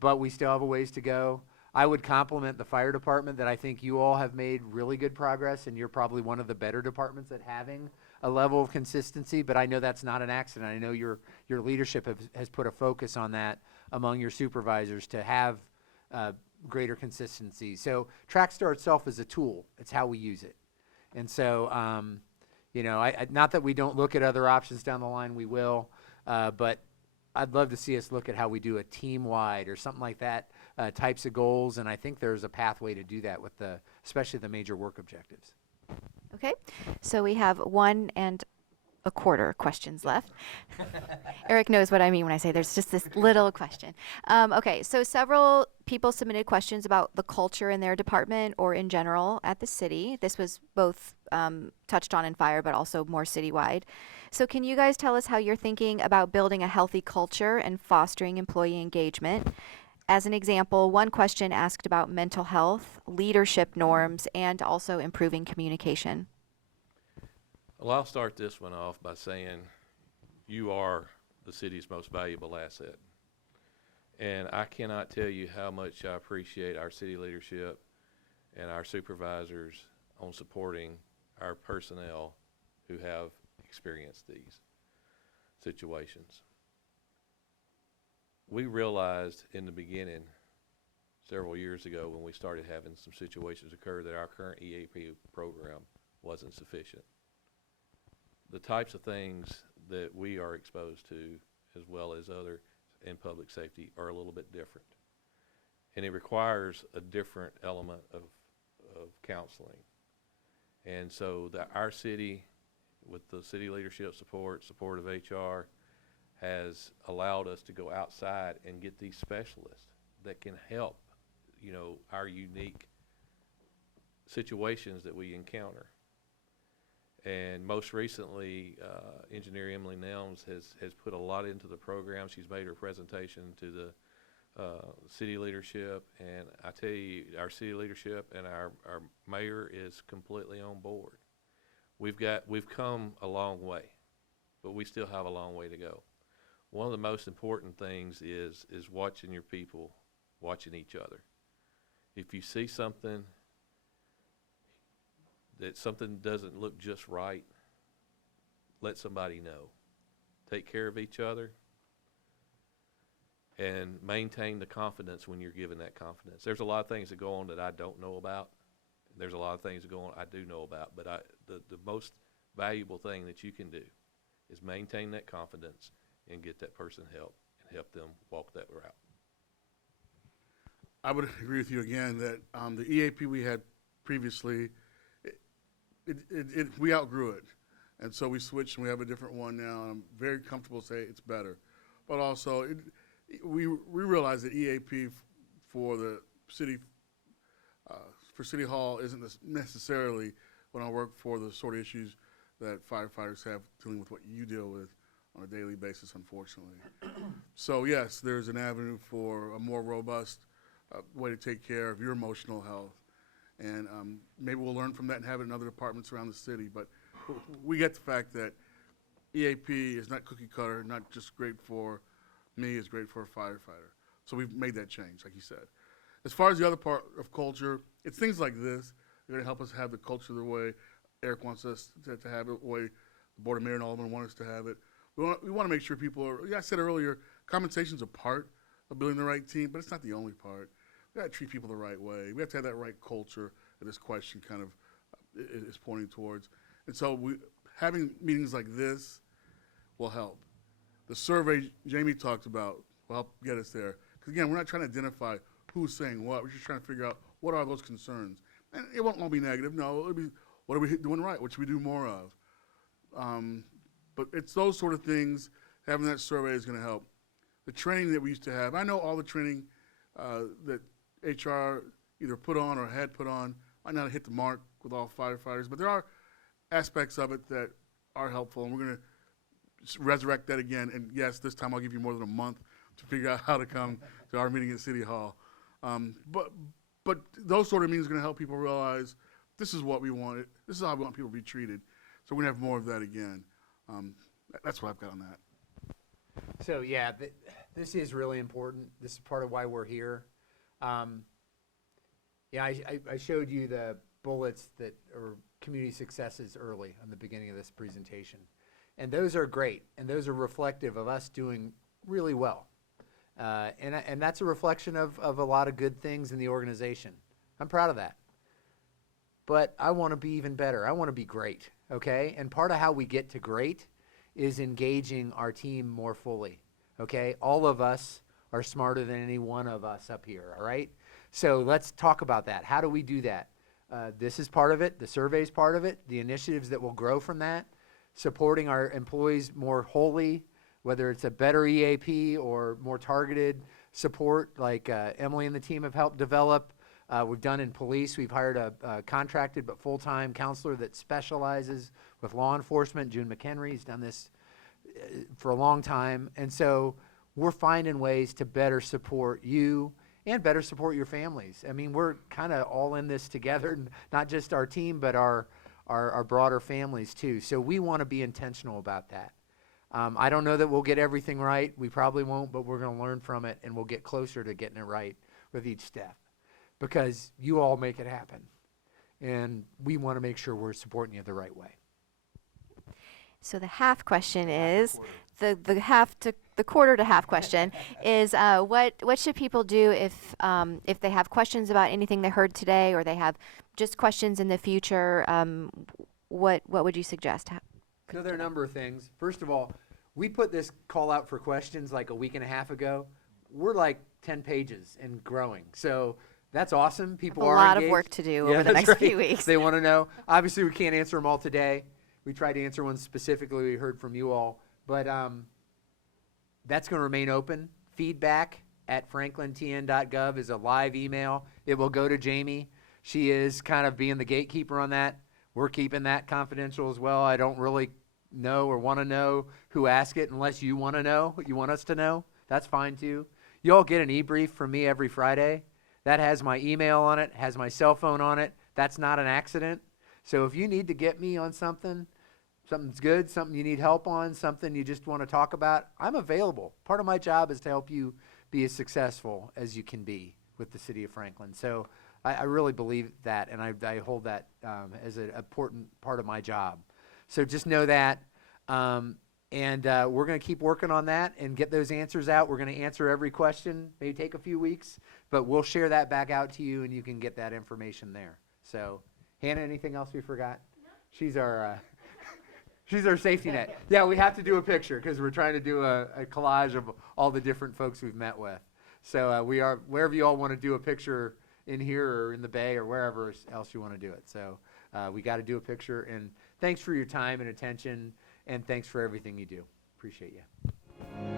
but we still have a ways to go. I would compliment the fire department that I think you all have made really good progress, and you're probably one of the better departments at having a level of consistency, but I know that's not an accident. I know your leadership has put a focus on that among your supervisors to have greater consistency. So TrackStar itself is a tool. It's how we use it. And so, not that we don't look at other options down the line, we will, but I'd love to see us look at how we do a team-wide or something like that, types of goals, and I think there's a pathway to do that with especially the major work objectives. Okay, so we have 1 1/4 questions left. Eric knows what I mean when I say there's just this little question. Okay, so several people submitted questions about the culture in their department or in general at the city. This was both touched on in fire, but also more citywide. So can you guys tell us how you're thinking about building a healthy culture and fostering employee engagement? As an example, one question asked about mental health, leadership norms, and also improving communication. Well, I'll start this one off by saying you are the city's most valuable asset. And I cannot tell you how much I appreciate our city leadership and our supervisors on supporting our personnel who have experienced these situations. We realized in the beginning, several years ago when we started having some situations occur, that our current EAP program wasn't sufficient. The types of things that we are exposed to, as well as other in public safety, are a little bit different. And it requires a different element of counseling. And so our city, with the city leadership support of HR, has allowed us to go outside and get these specialists that can help, our unique situations that we encounter. And most recently, Engineer Emily Nelms has put a lot into the program. She's made her presentation to the city leadership, and I tell you, our city leadership and our mayor is completely on board. We've come a long way, but we still have a long way to go. One of the most important things is watching your people, watching each other. If you see something doesn't look just right, let somebody know. Take care of each other and maintain the confidence when you're given that confidence. There's a lot of things that go on that I don't know about. There's a lot of things that go on I do know about, but the most valuable thing that you can do is maintain that confidence and get that person help and help them walk that route. I would agree with you again that the EAP we had previously, we outgrew it. And so we switched and we have a different one now. And I'm very comfortable to say it's better. But also, we realize that EAP for the city, for City Hall isn't necessarily when I work for the sort of issues that firefighters have dealing with what you deal with on a daily basis, unfortunately. So yes, there's an avenue for a more robust way to take care of your emotional health. And maybe we'll learn from that and have it in other departments around the city. But we get the fact that EAP is not cookie cutter, not just great for me, it's great for a firefighter. So we've made that change, like you said. As far as the other part of culture, it's things like this They're going to help us have the culture the way Eric wants us to have it, the way the Board of Mayor and Alderman want us to have it. We want to make sure people are, like I said earlier, compensation's a part of building the right team, but it's not the only part. We got to treat people the right way. We have to have that right culture that this question kind of is pointing towards. And so having meetings like this will help. The survey Jamie talked about will help get us there. Because again, we're not trying to identify who's saying what. We're just trying to figure out what are those concerns. And it won't all be negative. No, it'll be what are we doing right? What should we do more of? But it's those sort of things. Having that survey is going to help. The training that we used to have, I know all the training that HR either put on or had put on might not hit the mark with all firefighters, but there are aspects of it that are helpful, and we're going to resurrect that again. And yes, this time I'll give you more than a month to figure out how to come to our meeting at City Hall. But those sort of meetings are going to help people realize this is what we wanted. This is how we want people to be treated. So we're going to have more of that again. That's what I've got on that. So yeah, this is really important. This is part of why we're here. Yeah, I showed you the bullets that are community successes early on the beginning of this presentation. And those are great, and those are reflective of us doing really well. And that's a reflection of a lot of good things in the organization. I'm proud of that. But I want to be even better. I want to be great, okay? And part of how we get to great is engaging our team more fully, okay? All of us are smarter than any one of us up here, all right? So let's talk about that. How do we do that? This is part of it. The survey's part of it. The initiatives that will grow from that, supporting our employees more wholly, whether it's a better EAP or more targeted support like Emily and the team have helped develop. We've done in police. We've hired a contracted but full-time counselor that specializes with law enforcement. June McHenry's done this for a long time. And so we're finding ways to better support you and better support your families. I mean, we're kind of all in this together, not just our team, but our broader families too. So we want to be intentional about that. I don't know that we'll get everything right. We probably won't, but we're going to learn from it, and we'll get closer to getting it right with each step because you all make it happen. And we want to make sure we're supporting you the right way. So the half question is, the quarter to half question is, what should people do if they have questions about anything they heard today, or they have just questions in the future? What would you suggest? So there are a number of things. First of all, we put this call out for questions like a week and a half ago. We're like 10 pages and growing. So that's awesome. People A are lot engaged. of work to do Yeah, over the that's next few right. weeks. They want to know. Obviously, we can't answer them all today. We tried to answer one specifically we heard from you all. But that's going to remain open. Feedback at franklintn.gov is a live email. It will go to Jamie. She is kind of being the gatekeeper on that. We're keeping that confidential as well. I don't really know or want to know who asked it unless you want to know, you want us to know. That's fine too. You all get an e-brief from me every Friday. That has my email on it, has my cell phone on it. That's not an accident. So if you need to get me on something, something's good, something you need help on, something you just want to talk about, I'm available. Part of my job is to help you be as successful as you can be with the city of Franklin. So I really believe that, and I hold that as an important part of my job. So just know that, and we're going to keep working on that and get those answers out. We're going to answer every question. May take a few weeks, but we'll share that back out to you, and you can get that information there. So, Hannah, anything else we forgot? No. She's our safety net. Yeah, we have to do a picture because we're trying to do a collage of all the different folks we've met with. So we are, wherever you all want to do a picture in here or in the Bay or wherever else you want to do it. So we got to do a picture. And thanks for your time and attention, and thanks for everything you do. Appreciate you.